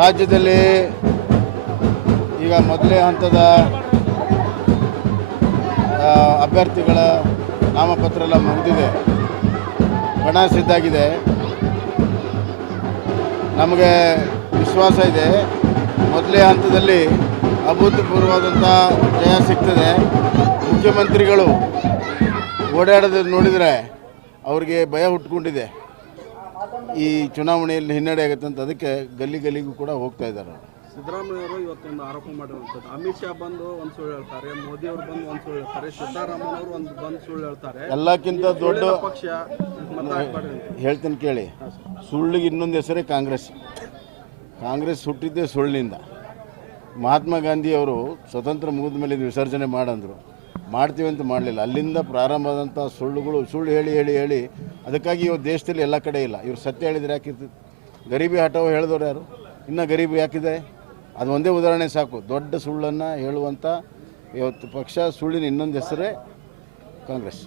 ರಾಜ್ಯದಲ್ಲಿ ಈಗ ಮೊದಲೇ ಹಂತದ ಅಭ್ಯರ್ಥಿಗಳ ನಾಮಪತ್ರ ಎಲ್ಲ ಮುಗಿದಿದೆ. ಕಣ ಸಿದ್ಧಾಗಿದೆ. ನಮಗೆ ವಿಶ್ವಾಸ ಇದೆ. ಮೊದಲೇ ಹಂತದಲ್ಲಿ ಅಭೂತಪೂರ್ವವಾದಂಥ ಜಯ ಸಿಗ್ತದೆ. ಮುಖ್ಯಮಂತ್ರಿಗಳು ಓಡಾಡೋದು ನೋಡಿದರೆ ಅವ್ರಿಗೆ ಭಯ ಹುಟ್ಕೊಂಡಿದೆ. ಈ ಚುನಾವಣೆಯಲ್ಲಿ ಹಿನ್ನಡೆ ಆಗುತ್ತೆ ಅಂತ ಅದಕ್ಕೆ ಗಲ್ಲಿ ಗಲ್ಲಿಗೂ ಕೂಡ ಹೋಗ್ತಾ ಇದ್ದಾರೆ ಸಿದ್ದರಾಮಯ್ಯವರು ಇವತ್ತೊಂದು ಆರೋಪ ಮಾಡಿರುವಂಥದ್ದು. ಅಮಿತ್ ಶಾ ಬಂದು ಒಂದು ಸುಳ್ಳು ಹೇಳ್ತಾರೆ ಮೋದಿ ಅವರು ಬಂದು ಒಂದು ಸುಳ್ಳು ಹೇಳ್ತಾರೆ ಸಿದ್ದರಾಮಯ್ಯವರು ಒಂದು ಬಂದು ಸುಳ್ಳು ಹೇಳ್ತಾರೆ. ಎಲ್ಲಕ್ಕಿಂತ ದೊಡ್ಡ ಪಕ್ಷ. ಹೇಳ್ತೀನಿ ಕೇಳಿ. ಸುಳ್ಳಿಗೆ ಇನ್ನೊಂದು ಹೆಸರೇ ಕಾಂಗ್ರೆಸ್. ಕಾಂಗ್ರೆಸ್ ಹುಟ್ಟಿದ್ದೇ ಸುಳ್ಳಿನಿಂದ ಮಹಾತ್ಮ ಗಾಂಧಿ ಅವರು ಸ್ವತಂತ್ರ ಮುಗಿದ ಮೇಲೆ ವಿಸರ್ಜನೆ ಮಾಡಂದರು. ಮಾಡ್ತೀವಿ ಅಂತ ಮಾಡಲಿಲ್ಲ. ಅಲ್ಲಿಂದ ಪ್ರಾರಂಭ ಆದಂಥ ಸುಳ್ಳುಗಳು, ಸುಳ್ಳು ಹೇಳಿ ಹೇಳಿ ಹೇಳಿ ಅದಕ್ಕಾಗಿ ಇವತ್ತು ದೇಶದಲ್ಲಿ ಎಲ್ಲ ಕಡೆ ಇಲ್ಲ. ಇವ್ರು ಸತ್ಯ ಹೇಳಿದ್ರೆ ಯಾಕಿರ್ತದೆ ಗರೀಬಿ ಹಠವೋ ಹೇಳಿದವ್ರು ಯಾರು? ಇನ್ನು ಗರೀಬಿ ಯಾಕಿದೆ? ಅದು ಒಂದೇ ಉದಾಹರಣೆ ಸಾಕು. ದೊಡ್ಡ ಸುಳ್ಳನ್ನು ಹೇಳುವಂಥ ಇವತ್ತು ಪಕ್ಷ ಸುಳ್ಳಿನ ಇನ್ನೊಂದು ಹೆಸರೇ ಕಾಂಗ್ರೆಸ್.